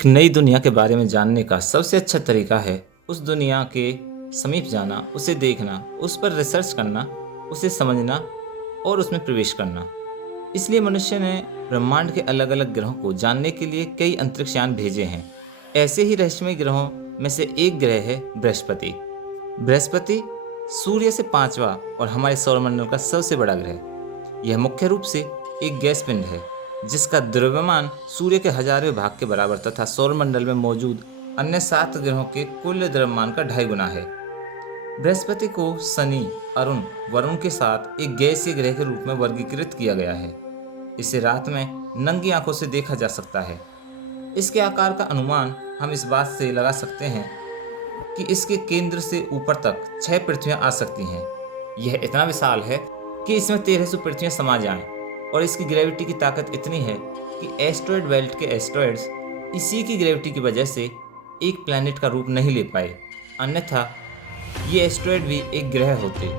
एक नई दुनिया के बारे में जानने का सबसे अच्छा तरीका है उस दुनिया के समीप जाना, उसे देखना, उस पर रिसर्च करना, उसे समझना और उसमें प्रवेश करना। इसलिए मनुष्य ने ब्रह्मांड के अलग अलग ग्रहों को जानने के लिए कई अंतरिक्ष यान भेजे हैं। ऐसे ही रहस्यमय ग्रहों में से एक ग्रह है बृहस्पति। बृहस्पति सूर्य से पांचवा और हमारे सौरमंडल का सबसे बड़ा ग्रह। यह मुख्य रूप से एक गैस पिंड है जिसका द्रव्यमान सूर्य के 1000वें भाग के बराबर तथा सौरमंडल में मौजूद अन्य 7 ग्रहों के कुल द्रव्यमान का 2.5 गुना है। बृहस्पति को शनि, अरुण, वरुण के साथ एक गैसीय ग्रह के रूप में वर्गीकृत किया गया है। इसे रात में नंगी आंखों से देखा जा सकता है। इसके आकार का अनुमान हम इस बात से लगा सकते हैं कि इसके केंद्र से ऊपर तक 6 पृथ्वियां आ सकती हैं। यह इतना विशाल है कि इसमें 1300 पृथ्वियां समा जाएं और इसकी ग्रेविटी की ताकत इतनी है कि एस्ट्रॉयड बेल्ट के एस्ट्रॉयड्स इसी की ग्रेविटी की वजह से एक प्लैनेट का रूप नहीं ले पाए, अन्यथा ये एस्ट्रॉयड भी एक ग्रह होते।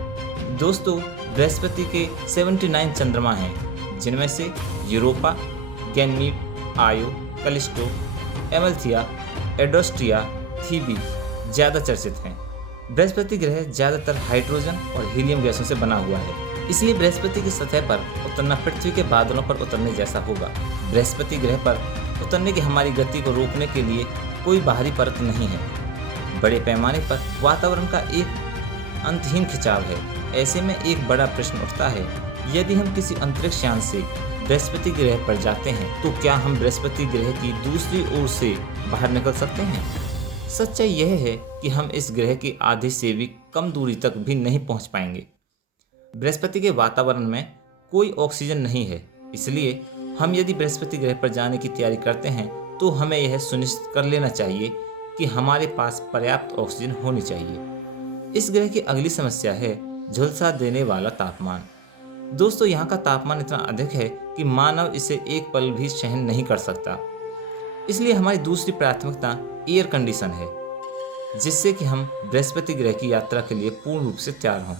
दोस्तों, बृहस्पति के 79 चंद्रमा हैं, जिनमें से यूरोपा, गैनीमेड, आयो, कैलिस्टो, एमल्थिया, एडोस्ट्रिया, थीबी ज़्यादा चर्चित हैं। बृहस्पति ग्रह ज़्यादातर हाइड्रोजन और हीलियम गैसों से बना हुआ है, इसलिए बृहस्पति की सतह पर उतरना पृथ्वी के बादलों पर उतरने जैसा होगा। बृहस्पति ग्रह पर उतरने की हमारी गति को रोकने के लिए कोई बाहरी परत नहीं है। बड़े पैमाने पर वातावरण का एक अंतहीन खिंचाव है। ऐसे में एक बड़ा प्रश्न उठता है, यदि हम किसी अंतरिक्ष यान से बृहस्पति ग्रह पर जाते हैं तो क्या हम बृहस्पति ग्रह की दूसरी ओर से बाहर निकल सकते हैं? सच्चाई यह है कि हम इस ग्रह की आधे से भी कम दूरी तक भी नहीं पहुंच पाएंगे। बृहस्पति के वातावरण में कोई ऑक्सीजन नहीं है, इसलिए हम यदि बृहस्पति ग्रह पर जाने की तैयारी करते हैं तो हमें यह सुनिश्चित कर लेना चाहिए कि हमारे पास पर्याप्त ऑक्सीजन होनी चाहिए। इस ग्रह की अगली समस्या है झुलसा देने वाला तापमान। दोस्तों, यहाँ का तापमान इतना अधिक है कि मानव इसे एक पल भी सहन नहीं कर सकता। इसलिए हमारी दूसरी प्राथमिकता एयर कंडीशन है, जिससे कि हम बृहस्पति ग्रह की यात्रा के लिए पूर्ण रूप से तैयार हों।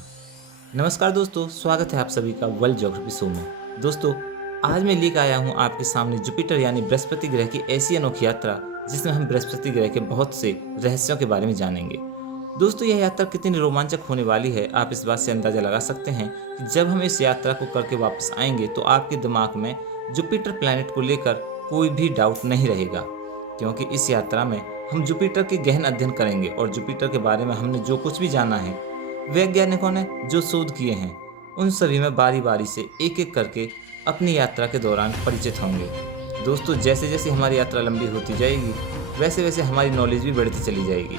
नमस्कार दोस्तों, स्वागत है आप सभी का वर्ल्ड ज्योग्राफी शो में। दोस्तों, आज मैं लेकर आया हूँ आपके सामने जुपिटर यानी बृहस्पति ग्रह की ऐसी अनोखी यात्रा जिसमें हम बृहस्पति ग्रह के बहुत से रहस्यों के बारे में जानेंगे। दोस्तों, यह यात्रा कितनी रोमांचक होने वाली है, आप इस बात से अंदाजा लगा सकते हैं कि जब हम इस यात्रा को करके वापस आएंगे तो आपके दिमाग में जुपिटर प्लैनेट को लेकर कोई भी डाउट नहीं रहेगा, क्योंकि इस यात्रा में हम जुपिटर के गहन अध्ययन करेंगे और जुपिटर के बारे में हमने जो कुछ भी जाना है, वैज्ञानिकों ने जो शोध किए हैं, उन सभी में बारी बारी से एक एक करके अपनी यात्रा के दौरान परिचित होंगे। दोस्तों, जैसे जैसे हमारी यात्रा लंबी होती जाएगी वैसे वैसे हमारी नॉलेज भी बढ़ती चली जाएगी,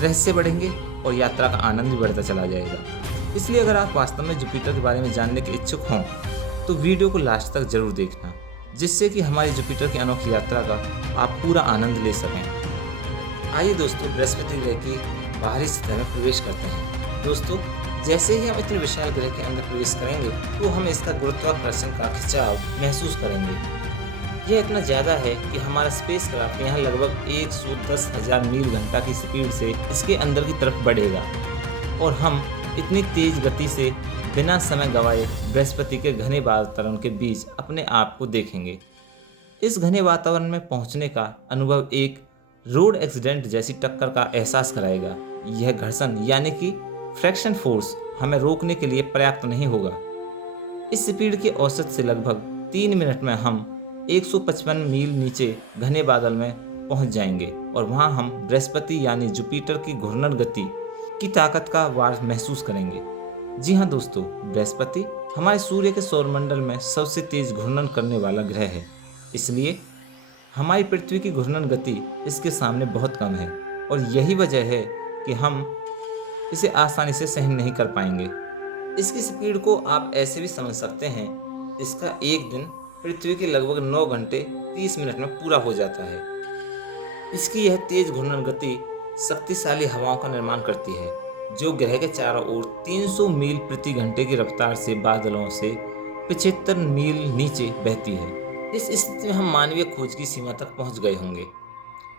रहस्य बढ़ेंगे और यात्रा का आनंद भी बढ़ता चला जाएगा। इसलिए अगर आप वास्तव में जुपिटर के बारे में जानने के इच्छुक हों तो वीडियो को लास्ट तक जरूर देखना, जिससे कि हमारी जुपिटर की अनोखी यात्रा का आप पूरा आनंद ले सकें। आइए दोस्तों, बृहस्पति ग्रह की बाहरी सतह में प्रवेश करते हैं। दोस्तों, जैसे ही हम इतने विशाल ग्रह के अंदर प्रवेश करेंगे तो हम इसका गुरुत्वाकर्षण का खिंचाव महसूस करेंगे। यह इतना ज़्यादा है कि हमारा स्पेस क्राफ्ट यहाँ लगभग 110,000 मील घंटा की स्पीड से इसके अंदर की तरफ बढ़ेगा और हम इतनी तेज गति से बिना समय गंवाए बृहस्पति के घने वातावरण के बीच अपने आप को देखेंगे। इस घने वातावरण में पहुँचने का अनुभव एक रोड एक्सीडेंट जैसी टक्कर का एहसास कराएगा। यह घर्षण यानी कि फ्रैक्शन फोर्स हमें रोकने के लिए पर्याप्त नहीं होगा। इस स्पीड के औसत से लगभग 3 मिनट में हम 155 मील नीचे घने बादल में पहुंच जाएंगे और वहां हम बृहस्पति यानी जुपिटर की घूर्णन गति की ताकत का वार महसूस करेंगे। जी हाँ दोस्तों, बृहस्पति हमारे सूर्य के सौरमंडल में सबसे तेज घूर्णन करने वाला ग्रह है, इसलिए हमारी पृथ्वी की घूर्णन गति इसके सामने बहुत कम है और यही वजह है कि हम इसे आसानी से सहन नहीं कर पाएंगे। इसकी स्पीड को आप ऐसे भी समझ सकते हैं, इसका एक दिन पृथ्वी के लगभग 9 घंटे 30 मिनट में पूरा हो जाता है। इसकी यह तेज घूर्णन गति शक्तिशाली हवाओं का निर्माण करती है, जो ग्रह के चारों ओर 300 मील प्रति घंटे की रफ्तार से बादलों से 75 मील नीचे बहती है। इस स्थिति में हम मानवीय खोज की सीमा तक पहुंच गए होंगे।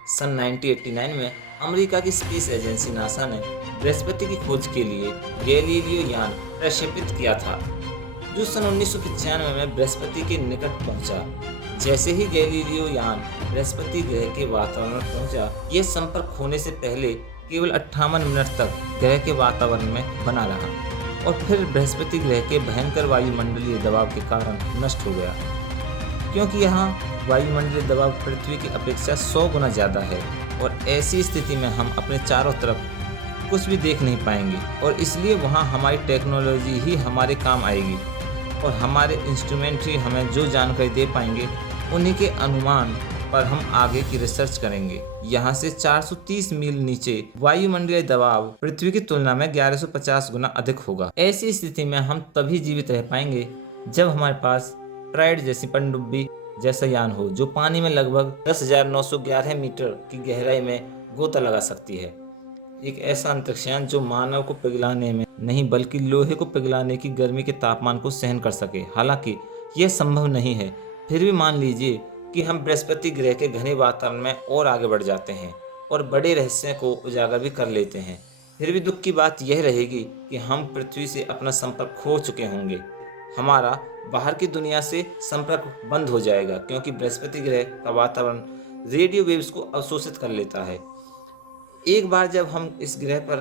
सन 1989 में अमेरिका की स्पेस एजेंसी नासा ने बृहस्पति की खोज के लिए गैलीलियो यान प्रक्षेपित किया था, जो सन 1995 में बृहस्पति के निकट पहुंचा जैसे ही गैलीलियो यान बृहस्पति ग्रह के वातावरण में पहुंचा, यह संपर्क होने से पहले केवल 58 मिनट तक ग्रह के वातावरण में बना रहा और फिर बृहस्पति ग्रह के भयंकर वायुमंडलीय दबाव के कारण नष्ट हो गया। क्योंकि यहाँ वायुमंडलीय दबाव पृथ्वी की अपेक्षा 100 गुना ज़्यादा है और ऐसी स्थिति में हम अपने चारों तरफ कुछ भी देख नहीं पाएंगे और इसलिए वहाँ हमारी टेक्नोलॉजी ही हमारे काम आएगी और हमारे इंस्ट्रूमेंट ही हमें जो जानकारी दे पाएंगे, उन्हीं के अनुमान पर हम आगे की रिसर्च करेंगे। यहाँ से 430 मील नीचे वायुमंडलीय दबाव पृथ्वी की तुलना में 1150 गुना अधिक होगा। ऐसी स्थिति में हम तभी जीवित रह पाएंगे जब हमारे पास ट्राइड जैसी पनडुब्बी जैसा यान हो जो पानी में लगभग 10,911 मीटर की गहराई में गोता लगा सकती है। एक ऐसा अंतरिक्ष यान जो मानव को पिघलाने में नहीं बल्कि लोहे को पिघलाने की गर्मी के तापमान को सहन कर सके। हालांकि यह संभव नहीं है, फिर भी मान लीजिए कि हम बृहस्पति ग्रह के घने वातावरण में और आगे बढ़ जाते हैं और बड़े रहस्य को उजागर भी कर लेते हैं। फिर भी दुख की बात यह रहेगी कि हम पृथ्वी से अपना संपर्क खो चुके होंगे। हमारा बाहर की दुनिया से संपर्क बंद हो जाएगा क्योंकि बृहस्पति ग्रह का वातावरण रेडियो वेव्स को अवशोषित कर लेता है। एक बार जब हम इस ग्रह पर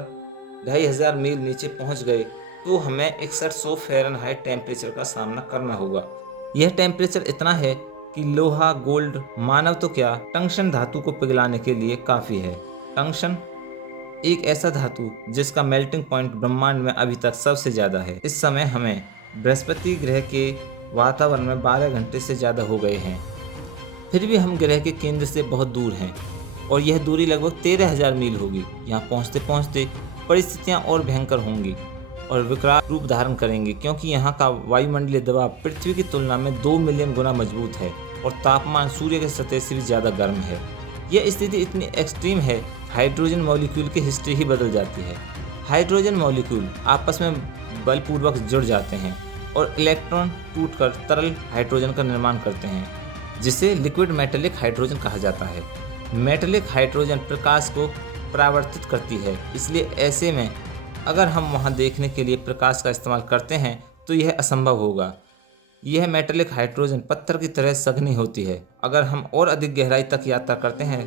2500 मील नीचे पहुंच गए तो हमें 6100 फ़ारेनहाइट टेम्परेचर का सामना करना होगा। यह टेम्परेचर इतना है कि लोहा, गोल्ड, मानव तो क्या टंगस्टन धातु को पिघलाने के लिए काफ़ी है। टंगस्टन एक ऐसा धातु जिसका मेल्टिंग पॉइंट ब्रह्मांड में अभी तक सबसे ज़्यादा है। इस समय हमें बृहस्पति ग्रह के वातावरण में 12 घंटे से ज़्यादा हो गए हैं, फिर भी हम ग्रह के केंद्र से बहुत दूर हैं और यह दूरी लगभग 13,000 मील होगी। यहाँ पहुँचते पहुँचते परिस्थितियाँ और भयंकर होंगी और विकराल रूप धारण करेंगी क्योंकि यहाँ का वायुमंडलीय दबाव पृथ्वी की तुलना में 2 मिलियन गुना मजबूत है और तापमान सूर्य के सतह से भी ज़्यादा गर्म है। यह स्थिति इतनी एक्सट्रीम है, हाइड्रोजन मॉलिक्यूल की हिस्ट्री ही बदल जाती है। हाइड्रोजन मॉलिक्यूल आपस में बलपूर्वक जुड़ जाते हैं और इलेक्ट्रॉन टूटकर तरल हाइड्रोजन का निर्माण करते हैं, जिसे लिक्विड मेटेलिक हाइड्रोजन कहा जाता है। मेटेलिक हाइड्रोजन प्रकाश को परावर्तित करती है, इसलिए ऐसे में अगर हम वहां देखने के लिए प्रकाश का इस्तेमाल करते हैं तो यह असंभव होगा। यह मेटेलिक हाइड्रोजन पत्थर की तरह सघनी होती है। अगर हम और अधिक गहराई तक यात्रा करते हैं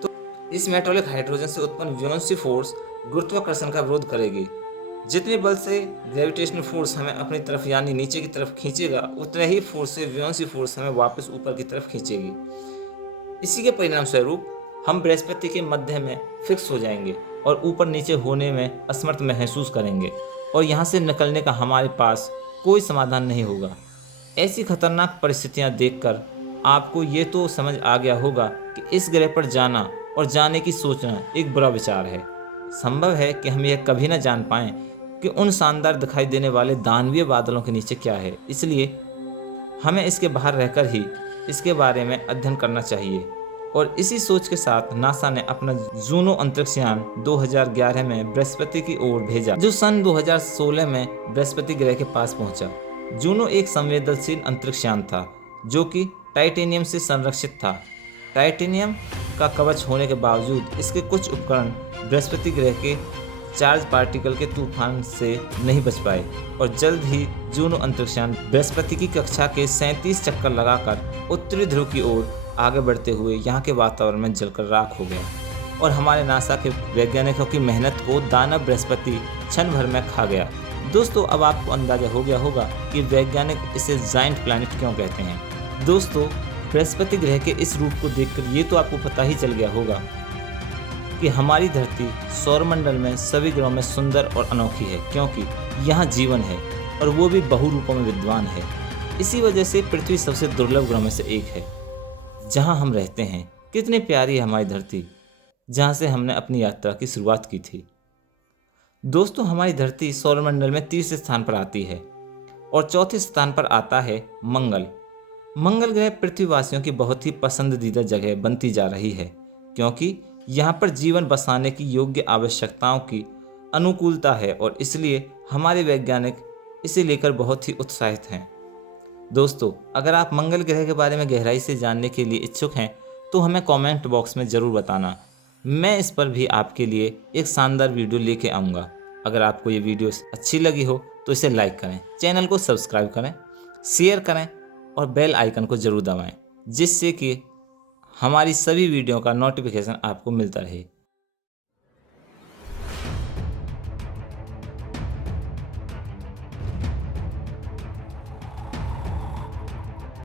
तो इस मेटेलिक हाइड्रोजन से उत्पन्न वियोंसी फोर्स गुरुत्वाकर्षण का विरोध करेगी। जितने बल से ग्रेविटेशनल फोर्स हमें अपनी तरफ यानी नीचे की तरफ खींचेगा, उतने ही फोर्स से वियोंसी फोर्स हमें वापस ऊपर की तरफ खींचेगी। इसी के परिणाम स्वरूप हम बृहस्पति के मध्य में फिक्स हो जाएंगे और ऊपर नीचे होने में असमर्थ महसूस करेंगे और यहाँ से निकलने का हमारे पास कोई समाधान नहीं होगा। ऐसी खतरनाक परिस्थितियाँ देखकर आपको ये तो समझ आ गया होगा कि इस ग्रह पर जाना और जाने की सोचना एक बुरा विचार है। संभव है कि हम यह कभी न जान पाएं कि उन शानदार दिखाई देने वाले दानवीय बादलों के नीचे क्या है। इसलिए हमें इसके बाहर रहकर ही इसके बारे में अध्ययन करना चाहिए और इसी सोच के साथ नासा ने अपना जूनो अंतरिक्ष यान 2011 में बृहस्पति की ओर भेजा, जो सन 2016 में बृहस्पति ग्रह के पास पहुंचा। जूनो एक संवेदनशील अंतरिक्ष यान था जो कि टाइटेनियम से संरक्षित था। टाइटेनियम का कवच होने के बावजूद इसके कुछ उपकरण बृहस्पति ग्रह के चार्ज पार्टिकल के तूफान से नहीं बच पाए और जल्द ही जूनो अंतरिक्ष यान बृहस्पति की कक्षा के 37 चक्कर लगाकर उत्तरी ध्रुव की ओर आगे बढ़ते हुए यहाँ के वातावरण में जलकर राख हो गया और हमारे नासा के वैज्ञानिकों की मेहनत को दानव बृहस्पति क्षण भर में खा गया। दोस्तों, अब आपको अंदाजा हो गया होगा कि वैज्ञानिक इसे जायंट प्लैनेट क्यों कहते हैं। दोस्तों, बृहस्पति ग्रह के इस रूप को देखकर ये तो आपको पता ही चल गया होगा कि हमारी धरती सौरमंडल में सभी ग्रहों में सुंदर और अनोखी है क्योंकि यहाँ जीवन है और वो भी बहुरूपों में विद्वान है। इसी वजह से पृथ्वी सबसे दुर्लभ ग्रहों में से एक है जहाँ हम रहते हैं। कितनी प्यारी है हमारी धरती, जहाँ से हमने अपनी यात्रा की शुरुआत की थी। दोस्तों, हमारी धरती सौरमंडल में तीसरे स्थान पर आती है और चौथे स्थान पर आता है मंगल। मंगल ग्रह पृथ्वीवासियों की बहुत ही पसंदीदा जगह बनती जा रही है क्योंकि यहाँ पर जीवन बसाने की योग्य आवश्यकताओं की अनुकूलता है और इसलिए हमारे वैज्ञानिक इसे लेकर बहुत ही उत्साहित हैं। दोस्तों, अगर आप मंगल ग्रह के बारे में गहराई से जानने के लिए इच्छुक हैं तो हमें कमेंट बॉक्स में ज़रूर बताना। मैं इस पर भी आपके लिए एक शानदार वीडियो लेके आऊँगा। अगर आपको ये वीडियो अच्छी लगी हो तो इसे लाइक करें, चैनल को सब्सक्राइब करें, शेयर करें और बेल आइकन को ज़रूर दबाएं जिससे कि हमारी सभी वीडियो का नोटिफिकेशन आपको मिलता रहे।